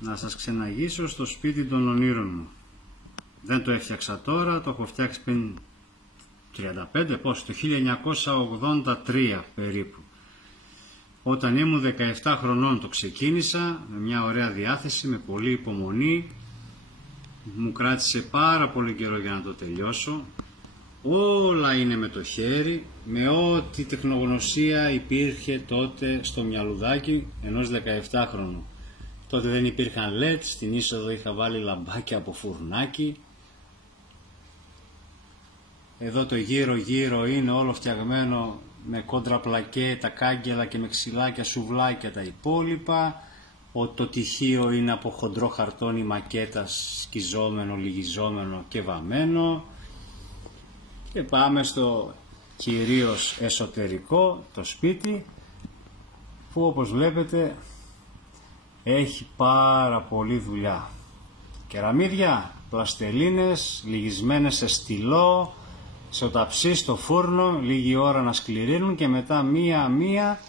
να σας ξεναγήσω στο σπίτι των ονείρων μου. Δεν το έφτιαξα τώρα, το έχω φτιάξει πριν 35, πόσο, το 1983 περίπου. Όταν ήμουν 17 χρονών το ξεκίνησα, με μια ωραία διάθεση, με πολλή υπομονή. Μου κράτησε πάρα πολύ καιρό για να το τελειώσω. Όλα είναι με το χέρι, με ό,τι τεχνογνωσία υπήρχε τότε στο μυαλουδάκι ενός 17χρονου. Τότε δεν υπήρχαν LED, στην είσοδο είχα βάλει λαμπάκια από φουρνάκι. Εδώ το γύρω είναι όλο φτιαγμένο με κόντρα πλακέ, τα κάγκελα και με ξυλάκια, σουβλάκια τα υπόλοιπα. Το τυχείο είναι από χοντρό χαρτόνι μακέτας, σκιζόμενο, λυγιζόμενο και βαμμένο. Και πάμε στο κυρίως εσωτερικό, το σπίτι, που όπως βλέπετε έχει πάρα πολλή δουλειά. Κεραμίδια, πλαστελίνες, λυγισμένες σε στυλό, σε ταψί στο φούρνο, λίγη ώρα να σκληρύνουν και μετά μία-μία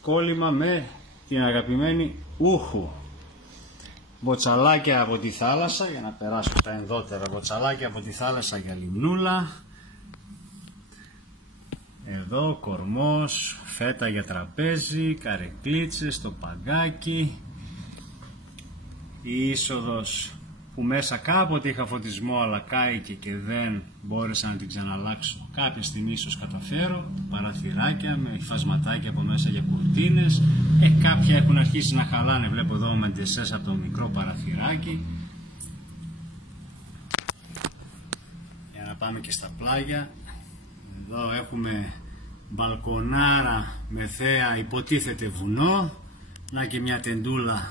κόλλημα με την αγαπημένη ούχου. Μποτσαλάκια από τη θάλασσα, για να περάσω στα ενδότερα, μποτσαλάκια από τη θάλασσα για λιμνούλα. Εδώ κορμός, φέτα για τραπέζι, καρεκλίτσες, το παγκάκι. Η είσοδος που μέσα κάποτε είχα φωτισμό αλλά κάηκε και δεν μπόρεσα να την ξαναλλάξω. Κάποια στιγμή ίσως καταφέρω. Παραθυράκια με υφασματάκια από μέσα για κουρτίνες. Κάποια έχουν αρχίσει να χαλάνε, βλέπω εδώ με ντεσές από το μικρό παραθυράκι. Για να πάμε και στα πλάγια. Εδώ έχουμε μπαλκονάρα με θέα, υποτίθεται βουνό. Να και μια τεντούλα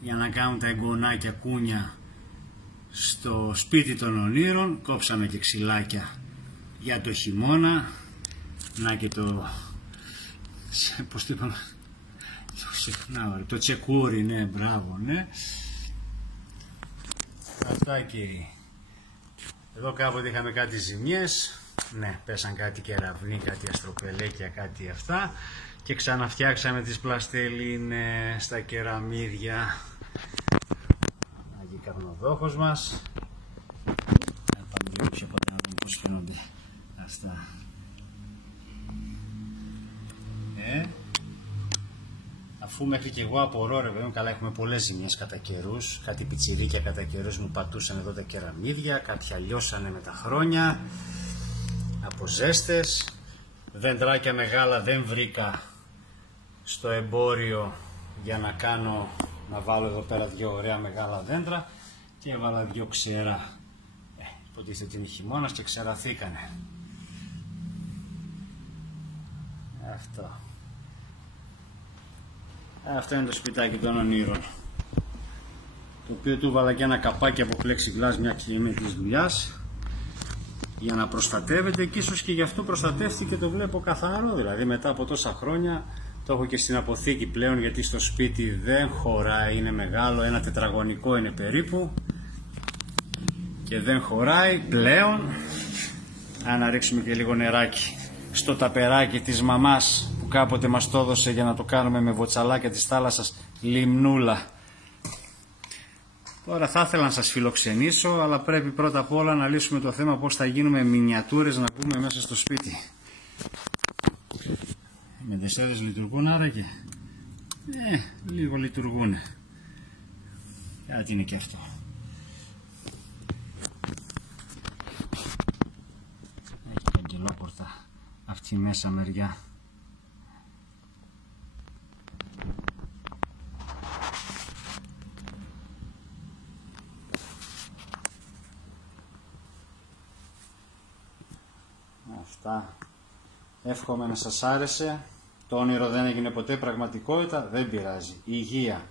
για να κάνουν τα εγγονάκια κούνια στο σπίτι των ονείρων. Κόψαμε και ξυλάκια για το χειμώνα. Να και το... πώς το είπαμε... το τσεκούρι, ναι, μπράβο, ναι. Αυτά, κύριοι. Εδώ κάποτε είχαμε κάτι ζημιές. Ναι, πέσαν κάτι κεραυνοί, κάτι αστροπελέκια, κάτι αυτά. Και ξαναφτιάξαμε τις πλαστελίνες, τα κεραμίδια. Αγί καπνοδόχος μας. Να πάμε λίγο πιο ποτέ να δούμε πώς φαίνονται αυτά. Αφού μέχρι και εγώ απορώ, ρε βέβαια, καλά, έχουμε πολλές ζημιές κατά καιρούς. Κάτι πιτσιρίκια κατά καιρούς μου πατούσαν εδώ τα κεραμίδια, κάποια λιώσανε με τα χρόνια από ζέστες. Δεντράκια μεγάλα δεν βρήκα στο εμπόριο για να βάλω εδώ πέρα δύο ωραία μεγάλα δέντρα και έβαλα δύο ξερά. Υποτίθεται ότι είναι χειμώνας και ξεραθήκανε. Αυτό είναι το σπιτάκι των ονείρων, το οποίο του βάλα και ένα καπάκι από plexiglass μια στιγμή της δουλειάς για να προστατεύεται, και ίσως και γι' αυτό προστατεύτηκε, το βλέπω καθαρό. Δηλαδή μετά από τόσα χρόνια το έχω και στην αποθήκη πλέον, γιατί στο σπίτι δεν χωράει, είναι μεγάλο, ένα τετραγωνικό είναι περίπου και δεν χωράει πλέον. Να ρίξουμε και λίγο νεράκι στο ταπεράκι της μαμάς που κάποτε μας το έδωσε για να το κάνουμε με βοτσαλάκια της θάλασσας λιμνούλα. Τώρα θα ήθελα να σας φιλοξενήσω, αλλά πρέπει πρώτα απ' όλα να λύσουμε το θέμα πώς θα γίνουμε μινιατούρες να πούμε μέσα στο σπίτι. Οι μεντεσέδες λειτουργούν άραγε? Λίγο λειτουργούν. Κάτι είναι και αυτό. Έχει καγκελόπορτα αυτή μέσα μεριά. Αυτά. Εύχομαι να σας άρεσε. Το όνειρο δεν έγινε ποτέ πραγματικότητα, δεν πειράζει. Υγεία.